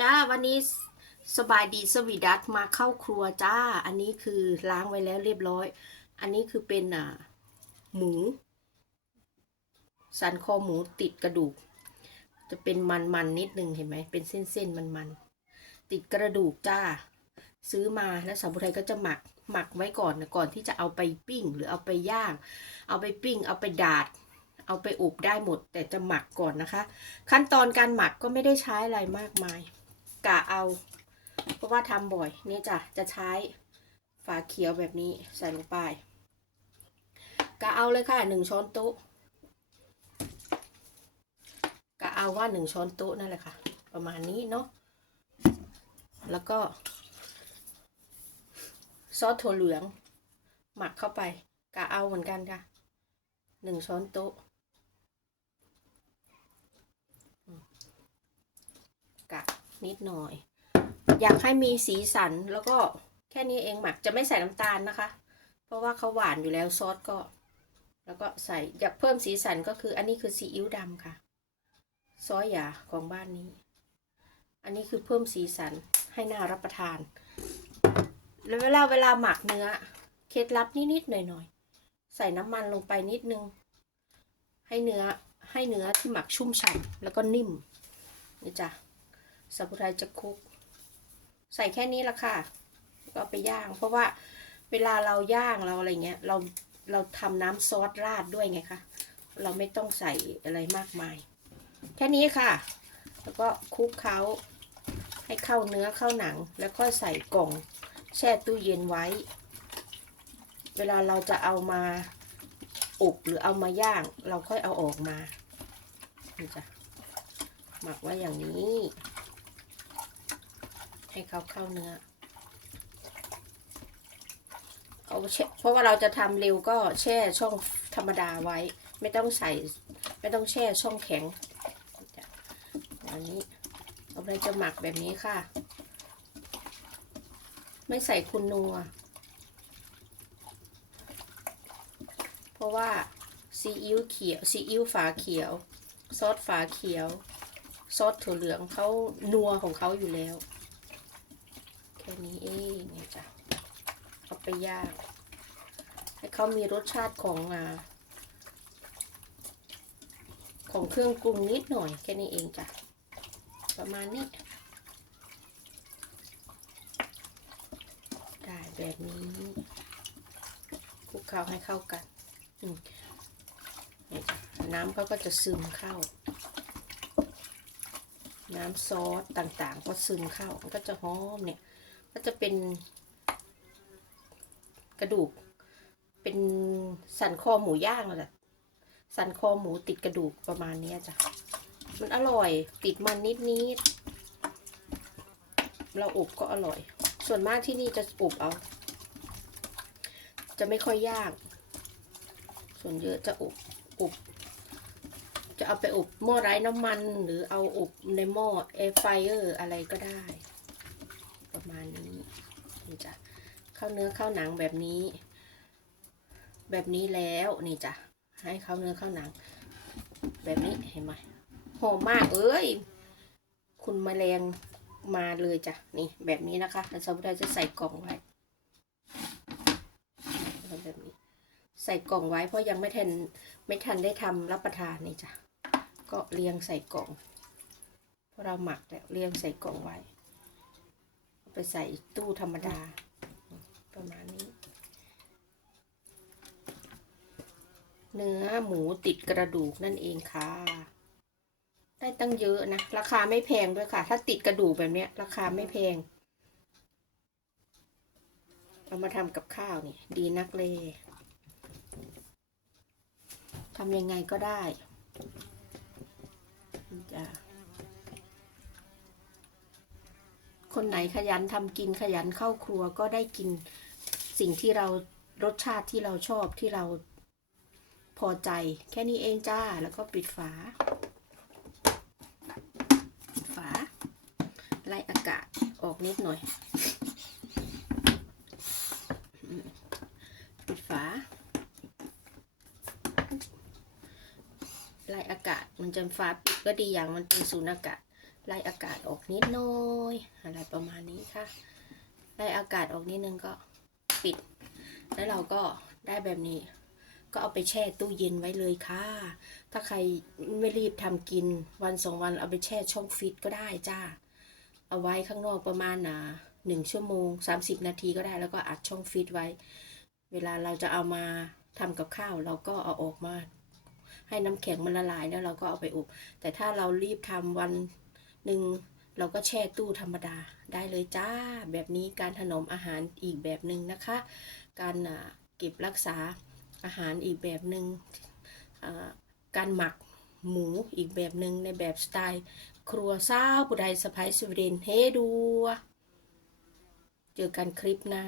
จ้าวันนี้สบายดีสวีดัตมาเข้าครัวจ้า อันนี้คือล้างไว้แล้วเรียบร้อย อันนี้คือเป็นอ่าหมู สันคอหมูติดกระดูก จะเป็นมันๆนนิดนึงเห็นไหมเป็นเส้นๆมันๆติดกระดูกจ้า ซื้อมาแล้วสาวไทยก็จะหมักหมักไว้ก่อนนะก่อนที่จะเอาไปปิ้ง หรือเอาไปย่าง เอาไปปิ้ง เอาไปดาดเอาไปอบได้หมด แต่จะหมักก่อนนะคะ ขั้นตอนการหมักก็ไม่ได้ใช้อะไรมากมาย กะเอา เพราะว่าทำบ่อยนี่จ้ะจะใช้ฝาเขียวแบบนี้ใส่ลงไปกะเอาเลยค่ะหนึ่งช้อนโต๊ะกะเอาว่าหนึ่งช้อนโต๊ะนั่นแหละค่ะ ประมาณนี้เนาะแล้วก็ ซอสถั่วเหลือง หมักเข้าไปกะเอาเหมือนกันค่ะหนึ่งช้อนโต๊ะ กะ นิดหน่อย อยากให้มีสีสันแล้วก็แค่นี้เองหมักจะไม่ใส่น้ำตาลนะคะ เพราะว่าเขาหวานอยู่แล้วซอสก็ แล้วก็ใส่อยากเพิ่มสีสันก็คือ อันนี้คือซีอิ๊วดำค่ะ ซอยหยาของบ้านนี้ อันนี้คือเพิ่มสีสันให้น่ารับประทาน แล้วเวลาเวลาหมักเนื้อเคล็ดลับนิดๆหน่อยๆใส่น้ำมันลงไปนิดนึง ให้เนื้อให้เนื้อที่หมักชุ่มฉ่ำแล้วก็นิ่มนี่จ้ะ สับปะรจะคลุก ใส่แค่นี้ละค่ะ ก็ไปย่าง เพราะว่าเวลาเราย่างเราอะไรเงี้ย เราเราทำน้ำซอสราดด้วยไงคะ เราไม่ต้องใส่อะไรมากมาย แค่นี้ค่ะ แล้วก็คลุกเคล้าให้เข้าเนื้อเข้าหนัง แล้วก็ใส่กล่องแช่ตู้เย็นไว้ เวลาเราจะเอามาอบหรือเอามาย่าง เราค่อยเอาออกมานี่จ้ะหมักไว้อย่างนี้ ให้เขาเข้าเนื้อ เอาแช่เพราะว่าเราจะทำเร็วก็แช่ช่องธรรมดาไว้ ไม่ต้องใส่ ไม่ต้องแช่ช่องแข็งอันนี้เราเลยจะหมักแบบนี้ค่ะ ไม่ใส่คุณนัว เพราะว่าซีอิ๊วเขียวซีอิ๊วฝาเขียว ซอสฝาเขียว ซอสถั่วเหลืองเขานัวของเขาอยู่แล้ว แค่นี้เองเนี่ยจ้ะเอาไปย่างให้เขามีรสชาติของอ่าของเครื่องปรุงนิดหน่อยแค่นี้เองจ้ะ ประมาณนี้ ได้แบบนี้คลุกเคล้าให้เข้ากันอืมเนี่ยจ้ะน้ำเขาก็จะซึมเข้า น้ำซอสต่างๆ ก็ซึมเข้า มันก็จะหอมเนี่ย ก็จะเป็นกระดูก เป็นสันคอหมูย่างแหละสันคอหมูติดกระดูกประมาณนี้จ้ะ มันอร่อยติดมันนิดนิดเราอบก็อร่อย ส่วนมากที่นี่จะอบเอา จะไม่ค่อยย่างส่วนเยอะจะอบอบ จะเอาไปอบหม้อไร้น้ำมัน หรือเอาอบในหม้อแอร์ไฟเออร์อะไรก็ได้ มาณนี้นี่จ้ะเข้าเนื้อเข้าหนังแบบนี้ แบบนี้แล้วนี่จ้ะให้เข้าเนื้อเข้าหนัง แบบนี้เห็นไหมหอมมากเอ้ย คุณมแมลงมาเลยจ้ะนี่แบบนี้นะคะแล้วสมุทรจะใส่กล่องไว้แบบนี้ ใส่กล่องไว้เพราะยังไม่ทันไม่ทันได้ทำรับประทานนี่จ้ะก็เรียงใส่กล่องเพราะเราหมักแล้วเรียงใส่กล่องไว้ ไปใส่ตู้ธรรมดา ประมาณนี้ เนื้อหมูติดกระดูกนั่นเองค่ะ ได้ตั้งเยอะนะ ราคาไม่แพงด้วยค่ะ ถ้าติดกระดูกแบบเนี้ยราคาไม่แพง เอามาทำกับข้าวนี่ดีนักเลยทำยังไงก็ได้จ้ะ คนไหนขยันทำกินขยันเข้าครัวก็ได้กินสิ่งที่เรารสชาติที่เราชอบที่เราพอใจ แค่นี้เองจ้าแล้วก็ปิดฝาปิดฝา ไล่อากาศออกนิดหน่อย ปิดฝา ไล่อากาศมันจะฟ้าปิดก็ดีอย่างมันเป็นสูญอากาศ ไล่อากาศออกนิดหน้อยอะไรประมาณนี้ค่ะไล่อากาศออกนิดนึงก็ปิด แล้วเราก็ได้แบบนี้ ก็เอาไปแช่ตู้เย็นไว้เลยค่ะ ถ้าใครไม่รีบทำกินวันสองวันเอาไปแช่ช่องฟิตก็ได้จ้า เอาไว้ข้างนอกประมาณอ่าหนึ่งชั่วโมง 30 นาทีก็ได้แล้วก็อัดช่องฟิตไว้ เวลาเราจะเอามาทำกับข้าวเราก็เอาออกมา ให้น้ำแข็งมันละลายแล้วเราก็เอาไปอบ แต่ถ้าเรารีบทำวัน หนึ่งเราก็แช่ตู้ธรรมดาได้เลยจ้า แบบนี้การถนอมอาหารอีกแบบหนึ่งนะคะ การเก็บรักษาอาหารอีกแบบหนึ่งอ่าการหมักหมูอีกแบบหนึ่งในแบบสไตล์ ครัวซาวผู้ใดสไปซ์สวีเดนเฮดูเจอกันคลิปหน้า